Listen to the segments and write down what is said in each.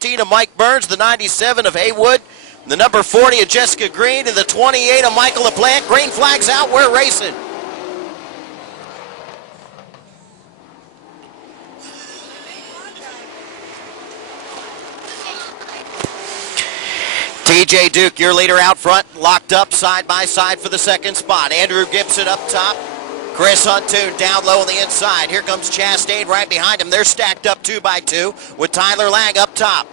13 of Mike Burns, the 97 of Haywood, the number 40 of Jessica Green, and the 28 of Michael LaPlante. Green flag's out, we're racing. TJ Duke, your leader out front, locked up side by side for the second spot. Andrew Gibson up top. Chris Huntoon down low on the inside. Here comes Chastain right behind him. They're stacked up 2 by 2 with Tyler Lang up top.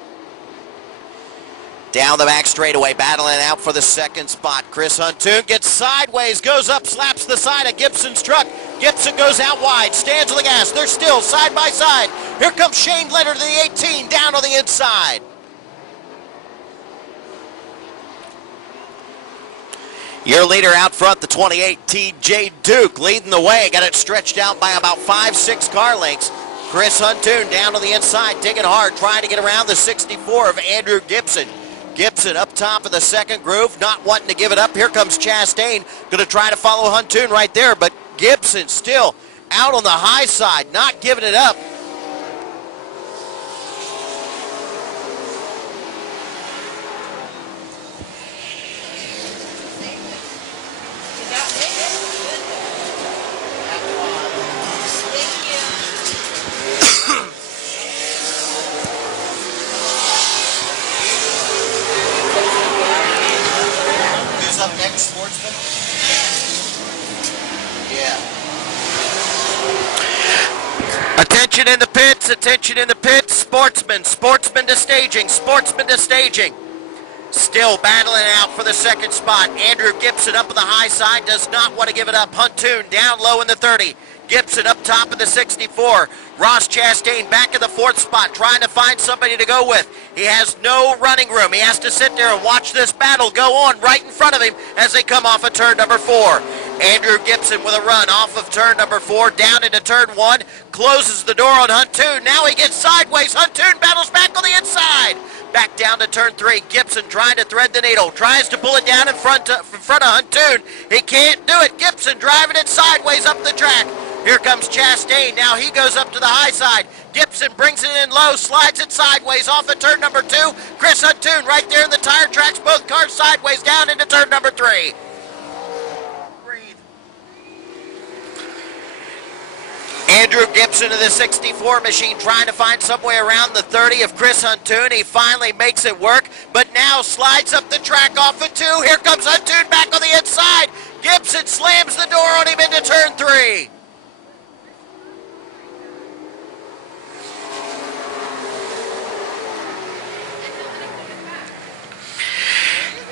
Down the back straightaway, battling out for the second spot. Chris Huntoon gets sideways, goes up, slaps the side of Gibson's truck. Gibson goes out wide, stands on the gas. They're still side by side. Here comes Shane Leonard to the 18, down on the inside. Your leader out front, the 28, TJ Duke, leading the way. Got it stretched out by about 5-6 car lengths. Chris Huntoon down on the inside, digging hard, trying to get around the 64 of Andrew Gibson. Gibson up top of the second groove, not wanting to give it up. Here comes Chastain, going to try to follow Huntoon right there, but Gibson still out on the high side, not giving it up. Sportsman? Yeah. Attention in the pits, attention in the pits. Sportsman to staging, sportsman to staging. Still battling out for the second spot. Andrew Gibson up on the high side, does not want to give it up. Huntoon down low in the 30. Gibson up top of the 64. Ross Chastain back in the 4th spot, trying to find somebody to go with. He has no running room. He has to sit there and watch this battle go on right in front of him as they come off of turn number 4. Andrew Gibson with a run off of turn number 4, down into turn 1, closes the door on Huntoon. Now he gets sideways. Huntoon battles back on the inside. Back down to turn 3. Gibson trying to thread the needle. Tries to pull it down in front of Huntoon. He can't do it. Gibson driving it sideways up the track. Here comes Chastain. Now he goes up to the high side. Gibson brings it in low, slides it sideways off of turn number 2. Chris Huntoon right there in the tire tracks, both cars sideways down into turn number 3. Breathe. Andrew Gibson of the 64 machine trying to find some way around the 30 of Chris Huntoon. He finally makes it work, but now slides up the track off of 2. Here comes Huntoon back on the inside. Gibson slams the door on him into turn 3.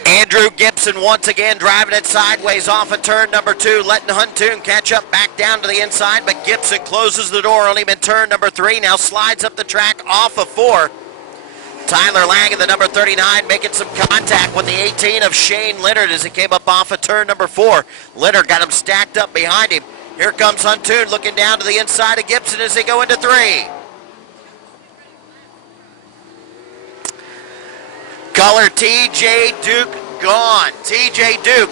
Andrew Gibson once again driving it sideways off of turn number 2, letting Huntoon catch up back down to the inside, but Gibson closes the door on him in turn number 3, now slides up the track off of 4. Tyler Lang in the number 39 making some contact with the 18 of Shane Leonard as he came up off of turn number 4. Leonard got him stacked up behind him. Here comes Huntoon looking down to the inside of Gibson as they go into 3. Color TJ Duke gone. TJ Duke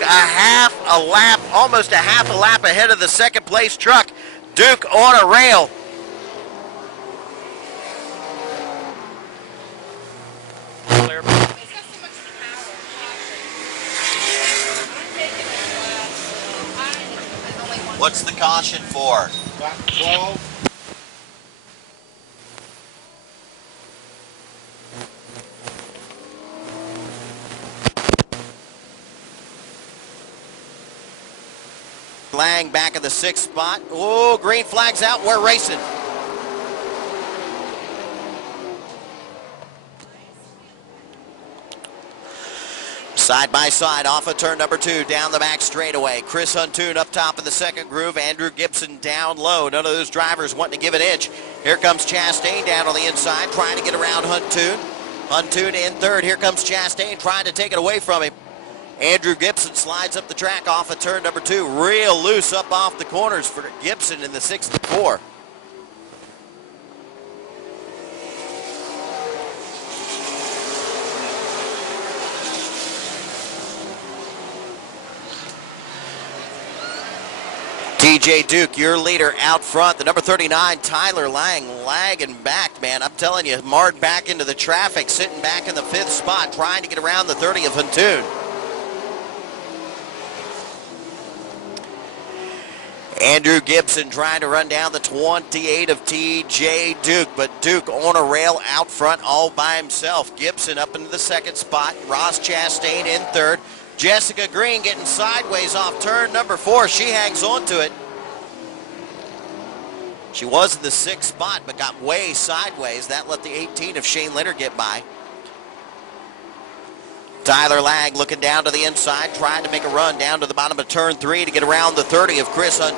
almost a half a lap ahead of the second place truck. Duke on a rail. What's the caution for? 12. Lang back in the 6th spot. Oh, green flag's out. We're racing. Side by side off of turn number 2, down the back straightaway. Chris Huntoon up top of the second groove. Andrew Gibson down low. None of those drivers wanting to give an inch. Here comes Chastain down on the inside, trying to get around Huntoon. Huntoon in 3rd. Here comes Chastain trying to take it away from him. Andrew Gibson slides up the track off of turn number 2. Real loose up off the corners for Gibson in the 64. TJ Duke, your leader out front. The number 39, Tyler Lang, lagging back, man. I'm telling you, marred back into the traffic, sitting back in the 5th spot, trying to get around the 30 of Huntoon. Andrew Gibson trying to run down the 28 of TJ Duke, but Duke on a rail out front all by himself. Gibson up into the 2nd spot. Ross Chastain in 3rd. Jessica Green getting sideways off turn number 4. She hangs on to it. She was in the 6th spot, but got way sideways. That let the 18 of Shane Leonard get by. Tyler Lang looking down to the inside, trying to make a run down to the bottom of turn 3 to get around the 30 of Chris Hunt.